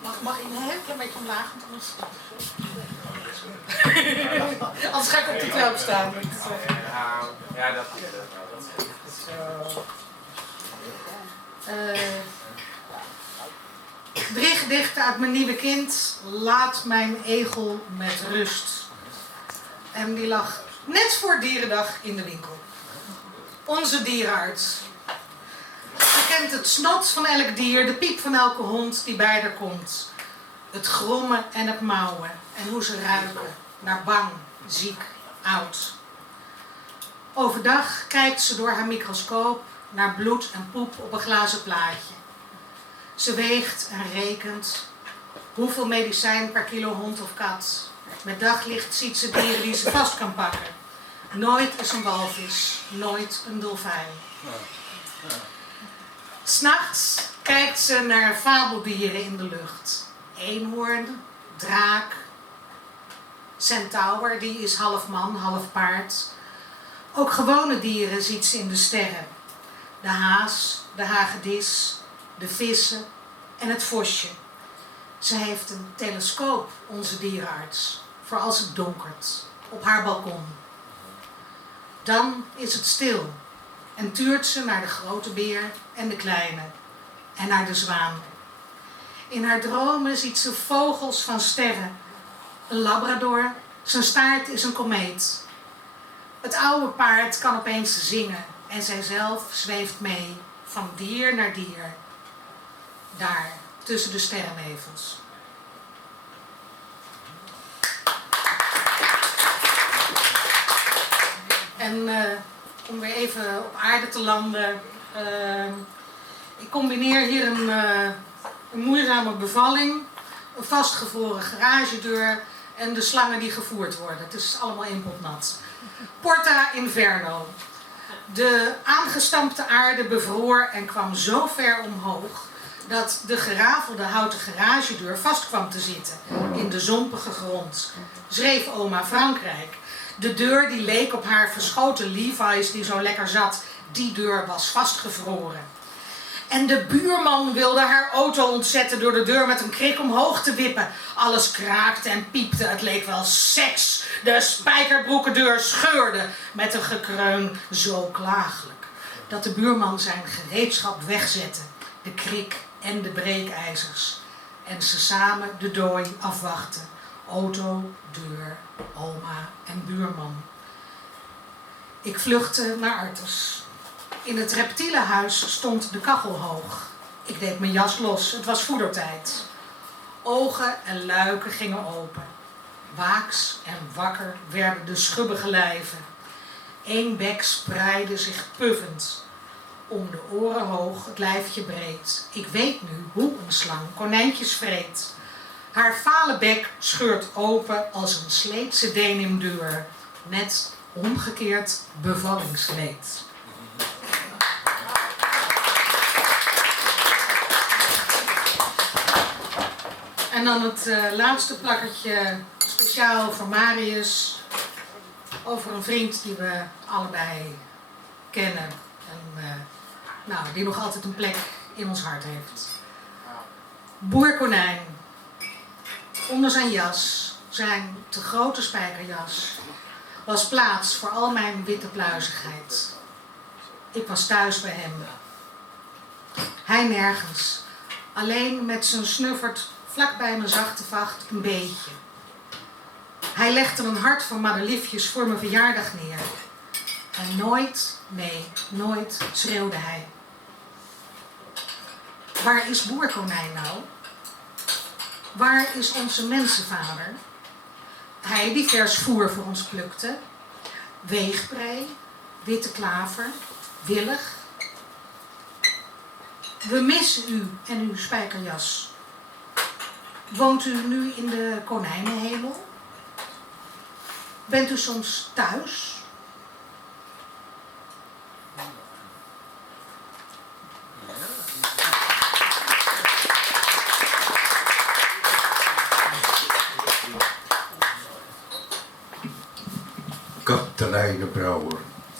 Mag ik een heel klein beetje omlaag? Anders ga ik op de trap staan. Ja, dat is 3 gedichten uit mijn nieuwe kind. Laat mijn egel met rust. En die lag net voor Dierendag in de winkel. Onze dierenarts. Ze kent het snot van elk dier, de piep van elke hond die bij haar komt. Het grommen en het mauwen en hoe ze ruiken naar bang, ziek, oud. Overdag kijkt ze door haar microscoop naar bloed en poep op een glazen plaatje. Ze weegt en rekent hoeveel medicijn per kilo hond of kat. Met daglicht ziet ze dieren die ze vast kan pakken. Nooit is een walvis, nooit een dolfijn. 'S Nachts kijkt ze naar fabeldieren in de lucht. Eenhoorn, draak, centaur, die is half man, half paard. Ook gewone dieren ziet ze in de sterren. De haas, de hagedis, de vissen en het vosje. Ze heeft een telescoop, onze dierenarts, voor als het donkert, op haar balkon. Dan is het stil en tuurt ze naar de grote beer en de kleine en naar de zwaan. In haar dromen ziet ze vogels van sterren, een labrador, zijn staart is een komeet. Het oude paard kan opeens zingen en zijzelf zweeft mee van dier naar dier. Daar, tussen de sterrennevels. En om weer even op aarde te landen. Ik combineer hier een moeizame bevalling, een vastgevroren garagedeur en de slangen die gevoerd worden. Het is allemaal één pot nat. Porta Inferno. De aangestampte aarde bevroor en kwam zo ver omhoog dat de gerafelde houten garagedeur vast kwam te zitten in de zompige grond. Schreef oma Frankrijk. De deur die leek op haar verschoten Levi's die zo lekker zat, die deur was vastgevroren. En de buurman wilde haar auto ontzetten door de deur met een krik omhoog te wippen. Alles kraakte en piepte, het leek wel seks. De spijkerbroekendeur scheurde met een gekreun zo klagelijk dat de buurman zijn gereedschap wegzette, de krik en de breekijzers. En ze samen de dooi afwachten. Auto, deur, oma en buurman. Ik vluchtte naar Artes. In het reptielenhuis stond de kachel hoog. Ik deed mijn jas los, het was voedertijd. Ogen en luiken gingen open. Waaks en wakker werden de schubbige lijven. Eén bek spreidde zich puffend. Om de oren hoog, het lijfje breed. Ik weet nu hoe een slang konijntjes vreet. Haar vale bek scheurt open als een Sleetse denimdeur. Net omgekeerd bevallingskleed. En dan het laatste plakkertje speciaal voor Marius. Over een vriend die we allebei kennen. En die nog altijd een plek in ons hart heeft. Boer Konijn. Onder zijn jas, zijn te grote spijkerjas, was plaats voor al mijn witte pluizigheid. Ik was thuis bij hem. Hij nergens. Alleen met zijn snuffert vlak bij mijn zachte vacht een beetje. Hij legde een hart van madeliefjes voor mijn verjaardag neer. En nooit, nee, nooit schreeuwde hij. Waar is Boer Konijn nou? Waar is onze mensenvader? Hij die vers voer voor ons plukte. Weegbrei, witte klaver, willig. We missen u en uw spijkerjas. Woont u nu in de konijnenhemel? Bent u soms thuis? Katelijne Brouwer.